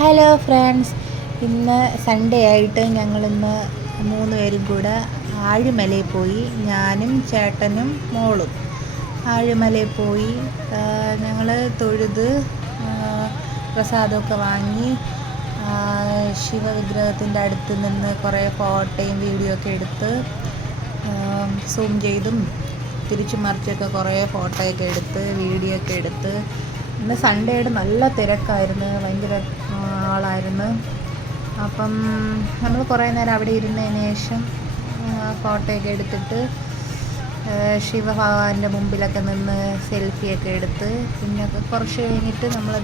Hello friends, ഇന്ന് Sunday ആയിട്ട് ഞങ്ങളിന്ന് 3 പേരും കൂടെ ആഴിമലയിൽ പോയി. ഞാനും ചേട്ടനും മോളും ആഴിമലയിൽ പോയി. ഞങ്ങൾ തൊഴുത് പ്രസാദമൊക്കെ വാങ്ങി ശിവവിഗ്രഹത്തിൻ്റെ അടുത്ത് നിന്ന് കുറേ ഫോട്ടോയും വീഡിയോ ഒക്കെ എടുത്ത് സൂം ചെയ്തും തിരിച്ചു മറിച്ചൊക്കെ കുറേ ഫോട്ടോയൊക്കെ എടുത്ത് വീഡിയോ ഒക്കെ എടുത്ത്. ഇന്ന് സൺഡേയുടെ നല്ല തിരക്കായിരുന്നു, ഭയങ്കര ആളായിരുന്നു. അപ്പം നമ്മൾ കുറേ നേരം അവിടെ ഇരുന്നതിന് ശേഷം ഫോട്ടോയൊക്കെ എടുത്തിട്ട് ശിവഭഗവാന്റെ മുമ്പിലൊക്കെ നിന്ന് സെൽഫിയൊക്കെ എടുത്ത്, പിന്നെ കുറച്ച് കഴിഞ്ഞിട്ട് നമ്മൾ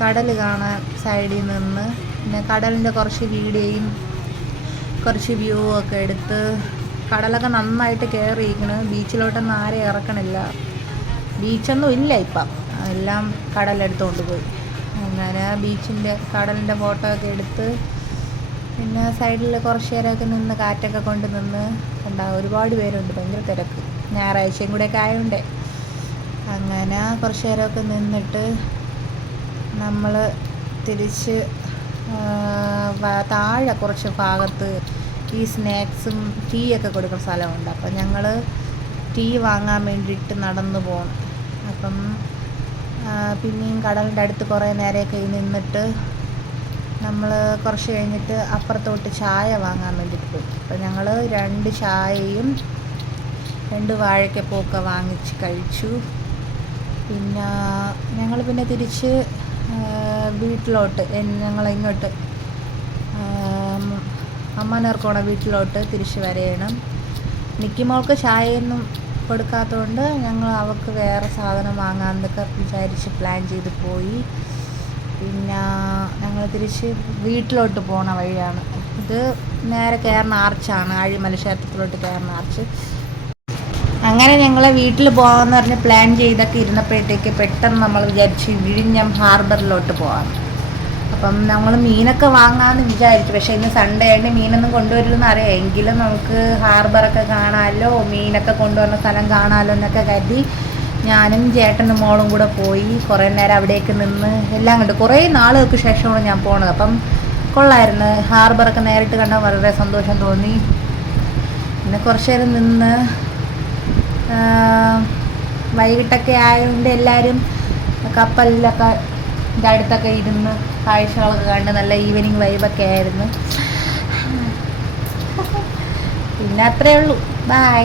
കടൽ കാണാൻ സൈഡിൽ നിന്ന് പിന്നെ കടലിൻ്റെ കുറച്ച് വീഡിയോയും കുറച്ച് വ്യൂ ഒക്കെ എടുത്ത്. കടലൊക്കെ നന്നായിട്ട് കയറിയിരിക്കണ്, ബീച്ചിലോട്ടൊന്നും ആരെയും ഇറക്കണില്ല, ബീച്ചൊന്നും ഇല്ല ഇപ്പം, എല്ലാം കടലെടുത്തുകൊണ്ട് പോയി. അങ്ങനെ കടലിൻ്റെ ഫോട്ടോ ഒക്കെ എടുത്ത് പിന്നെ സൈഡിൽ കുറച്ച് നേരമൊക്കെ നിന്ന് കാറ്റൊക്കെ കൊണ്ട് നിന്ന് ഒരുപാട് പേരുണ്ട്, ഭയങ്കര തിരക്ക്, ഞായറാഴ്ചയും കൂടെയൊക്കെ ആയതുകൊണ്ടേ. അങ്ങനെ കുറച്ച് നേരമൊക്കെ നിന്നിട്ട് നമ്മൾ തിരിച്ച് താഴെ കുറച്ച് ഭാഗത്ത് ഈ സ്നാക്സും ടീ ഒക്കെ കൊടുക്കുന്ന സ്ഥലമുണ്ട്. അപ്പം ഞങ്ങൾ ടീ വാങ്ങാൻ വേണ്ടിയിട്ട് നടന്നു പോകണം. അപ്പം പിന്നെയും കടലിൻ്റെ അടുത്ത് കുറേ നേരമൊക്കെ നിന്നിട്ട് നമ്മൾ കുറച്ച് കഴിഞ്ഞിട്ട് അപ്പുറത്തോട്ട് ചായ വാങ്ങാൻ വേണ്ടിയിട്ട് പോയി. അപ്പം ഞങ്ങൾ 2 ചായയും 2 വാഴയ്ക്കപ്പമൊക്കെ വാങ്ങിച്ച് കഴിച്ചു. പിന്നെ ഞങ്ങൾ തിരിച്ച് വീട്ടിലോട്ട് ഞങ്ങളിങ്ങോട്ട് അമ്മനോർക്കോണ വീട്ടിലോട്ട് തിരിച്ച് വരയണം. നിക്കിമോൾക്ക് ചായയൊന്നും കൊടുക്കാത്തതുകൊണ്ട് ഞങ്ങൾ അവൾക്ക് വേറെ സാധനം വാങ്ങാമെന്നൊക്കെ വിചാരിച്ച് പ്ലാൻ ചെയ്ത് പോയി. പിന്നെ ഞങ്ങൾ തിരിച്ച് വീട്ടിലോട്ട് പോണ വഴിയാണ് ഇത്. നേരെ കയറുന്ന ആർച്ചാണ്, ആഴിമല ക്ഷേത്രത്തിലോട്ട് കയറുന്ന ആർച്ച്. അങ്ങനെ ഞങ്ങൾ വീട്ടിൽ പോകാമെന്ന് പറഞ്ഞ് പ്ലാൻ ചെയ്തൊക്കെ ഇരുന്നപ്പോഴത്തേക്ക് പെട്ടെന്ന് നമ്മൾ വിചാരിച്ച് വിഴിഞ്ഞം ഹാർബറിലോട്ട് പോകാം. അപ്പം നമ്മൾ മീനൊക്കെ വാങ്ങാമെന്ന് വിചാരിച്ചു, പക്ഷേ ഇന്ന് സൺഡേ ആയിട്ട് മീനൊന്നും കൊണ്ടുവരുമെന്ന് അറിയാം. എങ്കിലും നമുക്ക് ഹാർബറൊക്കെ കാണാമല്ലോ, മീനൊക്കെ കൊണ്ടുവരുന്ന സ്ഥലം കാണാമല്ലോ എന്നൊക്കെ കരുതി ഞാനും ചേട്ടനും മോളും കൂടെ പോയി. കുറേ നേരം അവിടേക്ക് നിന്ന് എല്ലാം കണ്ടു. കുറേ നാളുകൾക്ക് ശേഷമാണ് ഞാൻ പോണത്. അപ്പം കൊള്ളായിരുന്നു, ഹാർബറൊക്കെ നേരിട്ട് കണ്ടാൽ വളരെ സന്തോഷം തോന്നി. പിന്നെ കുറച്ച് നേരം നിന്ന് വൈകിട്ടൊക്കെ ആയതുകൊണ്ട് എല്ലാവരും കപ്പലിലൊക്കെ അടുത്തൊക്കെ ഇരുന്ന് കാഴ്ചകളൊക്കെ കണ്ട് നല്ല ഈവനിങ് വൈബൊക്കെ ആയിരുന്നു. പിന്നെ അത്രയേ ഉള്ളൂ, ബൈ.